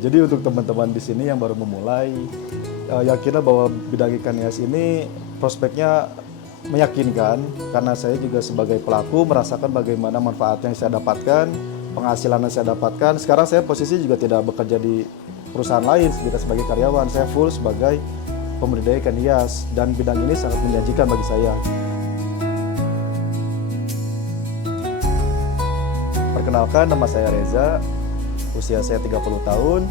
Jadi untuk teman-teman di sini yang baru memulai, yakinlah bahwa bidang ikan hias ini prospeknya meyakinkan karena saya juga sebagai pelaku merasakan bagaimana manfaat yang saya dapatkan, penghasilan yang saya dapatkan. Sekarang saya posisi juga tidak bekerja di perusahaan lain, tidak sebagai karyawan, saya full sebagai pembudidaya ikan hias dan bidang ini sangat menjanjikan bagi saya. Perkenalkan, nama saya Reza, usia saya 30 tahun.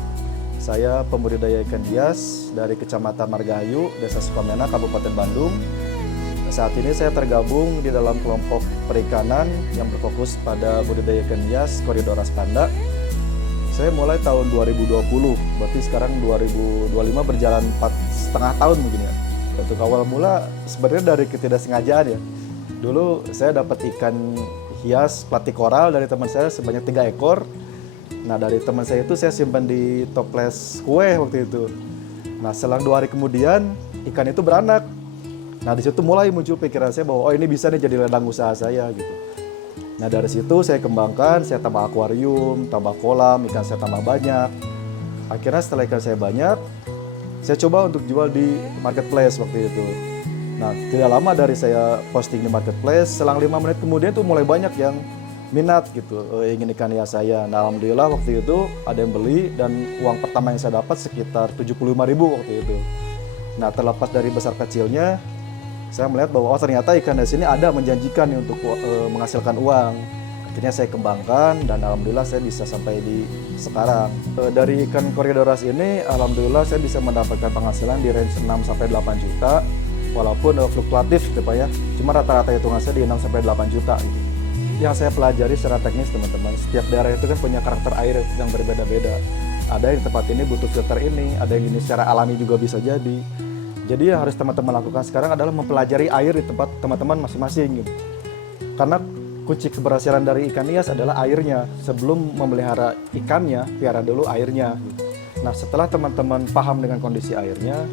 Saya pembudidaya ikan hias dari Kecamatan Margahayu, Desa Sukamena, Kabupaten Bandung. Saat ini saya tergabung di dalam kelompok perikanan yang berfokus pada budidaya ikan hias Koridor Aspanda. Saya mulai tahun 2020, berarti sekarang 2025 berjalan 4,5 tahun mungkin ya. Untuk awal mula sebenarnya dari ketidaksengajaan ya. Dulu saya dapat ikan hias platy koral dari teman saya sebanyak 3 ekor. Nah dari teman saya itu saya simpan di toples kue waktu itu. Nah selang 2 hari kemudian ikan itu beranak. Nah di situ mulai muncul pikiran saya bahwa oh ini bisa nih jadi ladang usaha saya gitu. Nah dari situ saya kembangkan, saya tambah akuarium, tambah kolam, ikan saya tambah banyak. Akhirnya setelah ikan saya banyak, saya coba untuk jual di marketplace waktu itu. Nah tidak lama dari saya posting di marketplace, selang 5 menit kemudian tuh mulai banyak yang minat gitu, ingin ikan hias saya. Nah alhamdulillah waktu itu ada yang beli dan uang pertama yang saya dapat sekitar 75.000 waktu itu. Nah terlepas dari besar kecilnya, saya melihat bahwa oh ternyata ikan hias ini ada menjanjikan nih untuk menghasilkan uang. Akhirnya saya kembangkan dan alhamdulillah saya bisa sampai di sekarang. Dari ikan Corydoras ini alhamdulillah saya bisa mendapatkan penghasilan di range 6 sampai 8 juta. Walaupun fluktuatif gitu Pak ya. Cuma rata-rata hitungan saya di 6 sampai 8 juta gitu. Yang saya pelajari secara teknis teman-teman, setiap daerah itu kan punya karakter air yang berbeda-beda. Ada yang di tempat ini butuh filter ini, ada yang ini secara alami juga bisa jadi. Jadi yang harus teman-teman lakukan sekarang adalah mempelajari air di tempat teman-teman masing-masing gitu. Karena kunci keberhasilan dari ikan hias adalah airnya. Sebelum memelihara ikannya, piara dulu airnya gitu. Nah setelah teman-teman paham dengan kondisi airnya,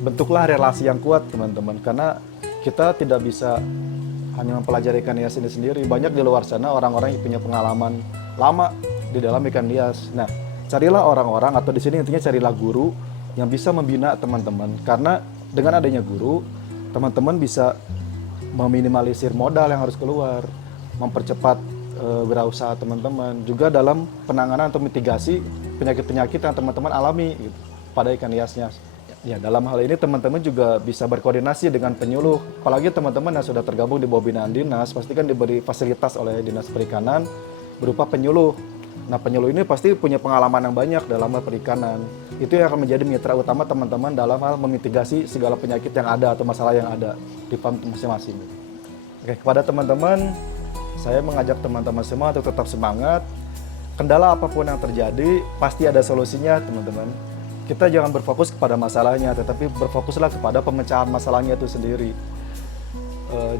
bentuklah relasi yang kuat teman-teman. Karena kita tidak bisa hanya mempelajari ikan hias ini sendiri. Banyak di luar sana orang-orang yang punya pengalaman lama di dalam ikan hias. Nah carilah orang-orang atau di sini intinya carilah guru yang bisa membina teman-teman, karena dengan adanya guru, teman-teman bisa meminimalisir modal yang harus keluar, mempercepat wirausaha teman-teman, juga dalam penanganan atau mitigasi penyakit-penyakit yang teman-teman alami gitu, pada ikan hiasnya. Ya, dalam hal ini teman-teman juga bisa berkoordinasi dengan penyuluh, apalagi teman-teman yang sudah tergabung di bawah binaan dinas, pasti kan diberi fasilitas oleh Dinas Perikanan berupa penyuluh. Nah penyuluh ini pasti punya pengalaman yang banyak dalam hal perikanan. Itu yang akan menjadi mitra utama teman-teman dalam hal memitigasi segala penyakit yang ada atau masalah yang ada di farm masing-masing. Oke, kepada teman-teman, saya mengajak teman-teman semua untuk tetap semangat. Kendala apapun yang terjadi, pasti ada solusinya teman-teman. Kita jangan berfokus kepada masalahnya, tetapi berfokuslah kepada pemecahan masalahnya itu sendiri.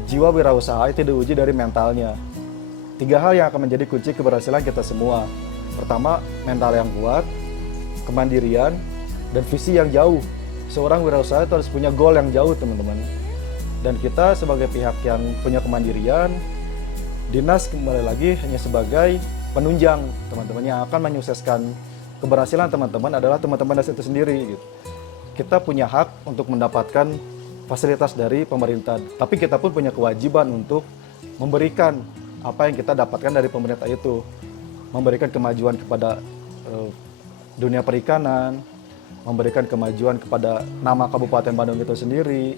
Jiwa wirausaha itu diuji dari mentalnya. 3 hal yang akan menjadi kunci keberhasilan kita semua. Pertama, mental yang kuat, kemandirian, dan visi yang jauh. Seorang wirausaha itu harus punya goal yang jauh, teman-teman. Dan kita sebagai pihak yang punya kemandirian, dinas kembali lagi hanya sebagai penunjang, teman-teman, yang akan menyukseskan keberhasilan teman-teman adalah teman-teman dinas itu sendiri. Gitu. Kita punya hak untuk mendapatkan fasilitas dari pemerintah, tapi kita pun punya kewajiban untuk memberikan apa yang kita dapatkan dari pemerintah itu, memberikan kemajuan kepada dunia perikanan, memberikan kemajuan kepada nama Kabupaten Bandung itu sendiri.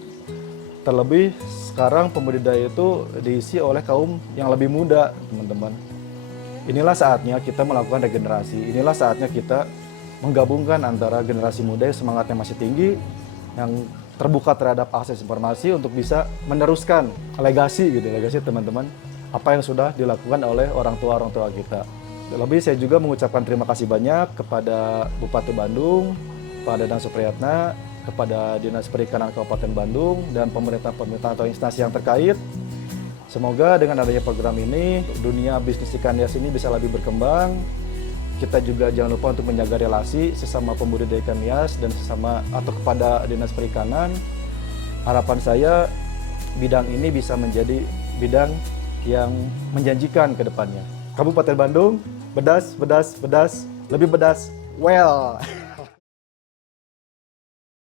Terlebih sekarang pembudidaya itu diisi oleh kaum yang lebih muda, teman-teman. Inilah saatnya kita melakukan regenerasi, inilah saatnya kita menggabungkan antara generasi muda yang semangatnya masih tinggi, yang terbuka terhadap akses informasi untuk bisa meneruskan legasi gitu, legasi teman-teman, apa yang sudah dilakukan oleh orang tua kita. Terlebih saya juga mengucapkan terima kasih banyak kepada Bupati Bandung, Pak Dadang Supriyatna, kepada Dinas Perikanan Kabupaten Bandung, dan pemerintah-pemerintah atau instansi yang terkait. Semoga dengan adanya program ini, dunia bisnis ikan hias ini bisa lebih berkembang. Kita juga jangan lupa untuk menjaga relasi sesama pembudidaya ikan hias dan sesama atau kepada Dinas Perikanan. Harapan saya bidang ini bisa menjadi bidang yang menjanjikan ke depannya. Kabupaten Bandung, bedas, bedas, bedas, lebih bedas. well.